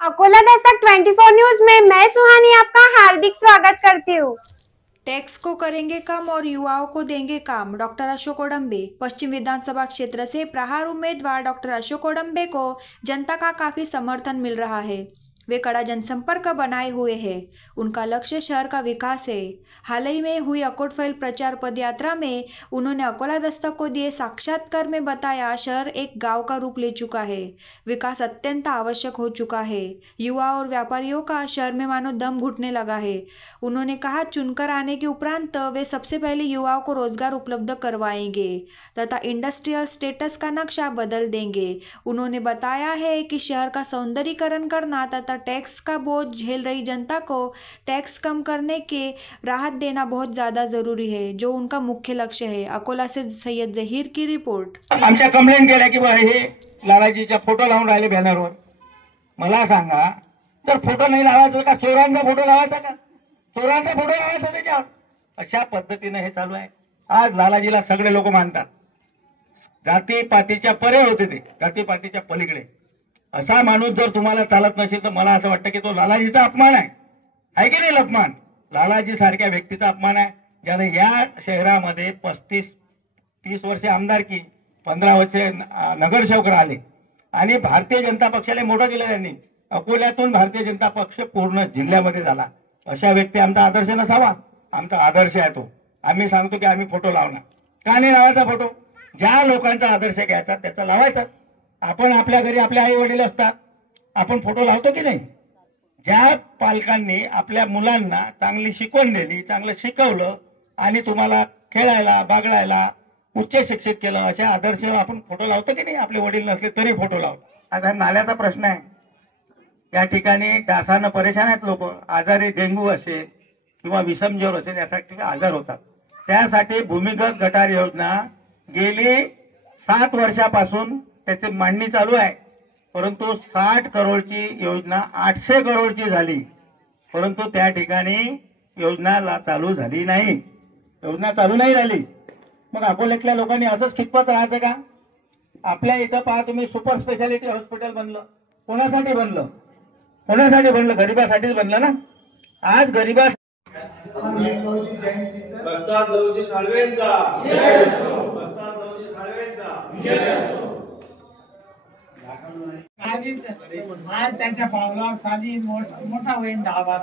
Akola Dastak 24 news में मैं सुहानी आपका हार्दिक स्वागत करती हूँ। टैक्स को करेंगे कम और युवाओं को देंगे काम। डॉक्टर अशोक ओडम्बे। पश्चिम विधानसभा क्षेत्र से प्रहार उम्मीदवार डॉक्टर अशोक ओडम्बे को जनता का काफी समर्थन मिल रहा है। वे कड़ा जनसंपर्क बनाए हुए हैं। उनका लक्ष्य शहर का विकास है। हाल ही में हुई अकोटफैल प्रचार पदयात्रा में उन्होंने अकोला दस्तक को दिए साक्षात्कार में बताया, शहर एक गांव का रूप ले चुका है। विकास अत्यंत आवश्यक हो चुका है। युवा और व्यापारियों का शहर में मानो दम घुटने लगा है। उन्होंने कहा, चुनकर आने के उपरांत वे सबसे पहले युवाओं को रोजगार उपलब्ध करवाएंगे तथा इंडस्ट्रियल स्टेटस का नक्शा बदल देंगे। उन्होंने बताया है कि शहर का सौंदर्यीकरण करना तथा टैक्स का बोझ झेल रही जनता को टैक्स कम करने के राहत देना बहुत ज्यादा जरूरी है, जो उनका मुख्य लक्ष्य है। अकोला से सैयद जहीर की रिपोर्ट। आमच्या कंप्लेंट केल्या की हे लालाजीचा फोटो लावून राहिले बॅनरवर। मला सांगा, जर फोटो नाही लावायचा का चोरांचा फोटो लावायचा का? चोरांचा फोटो लावायचा त्याच्यावर? अशा पद्धतीने हे चालू आहे। आज लालाजीला सगळे लोक मानतात। जातीपातीच्या परे होते ते, जातीपातीच्या पलीकडे असा माणूस जर तुम्हाला चालत नसेल तर मला असं वाटतं की तो लालाजीचा अपमान आहे की नाही? अपमान, लालाजी सारख्या व्यक्तीचा अपमान आहे, ज्याने या शहरामध्ये 35-30 वर्षे आमदारकी, 15 वर्षे नगरसेवक राहिले आणि भारतीय जनता पक्षाला मोठं केलं त्यांनी। अकोल्यातून भारतीय जनता पक्ष पूर्ण जिल्ह्यामध्ये झाला। अशा व्यक्ती आमचा आदर्श नसावा? आमचा आदर्श आहे तो। आम्ही सांगतो की आम्ही फोटो लावणार। का नाही लावायचा फोटो? ज्या लोकांचा आदर्श घ्यायचा त्याचा लावायचा। आपण आपल्या घरी आपले आई वडील असतात, आपण फोटो लावतो की नाही? ज्या पालकांनी आपल्या मुलांना चांगली शिकवण दिली, चांगलं शिकवलं आणि तुम्हाला खेळायला बागडायला उच्च शिक्षित केलं, अशा आदर्श आपण फोटो लावतो की नाही? आपले वडील नसले तरी फोटो लावतो। आता नाल्याचा प्रश्न आहे, या ठिकाणी डासानं परेशान आहेत लोक। आजारी डेंग्यू असेल किंवा विषम ज्वर असेल यासाठी आजार होतात। त्यासाठी भूमिगत गटार योजना गेली 7 वर्षापासून त्याची मांडणी चालू आहे, परंतु 60 करोडची योजना 800 करोडची झाली, परंतु त्या ठिकाणी योजना चालू झाली नाही। योजना चालू नाही झाली। मग अकोल्यातल्या लोकांनी असंच खितपत राहायचं का? आपल्या इथं पहा तुम्ही, सुपर स्पेशालिटी हॉस्पिटल बनलं। कोणासाठी बनलं? कोणासाठी बनलं? गरिबासाठीच बनलं ना। आज गरिबा बस्ताद लवजी साळवेंचा जय असो, बस्ताद लवजी साळवेंचा जय असो। आज त्यांच्या पावलावर खाली मोठा होईल 10-12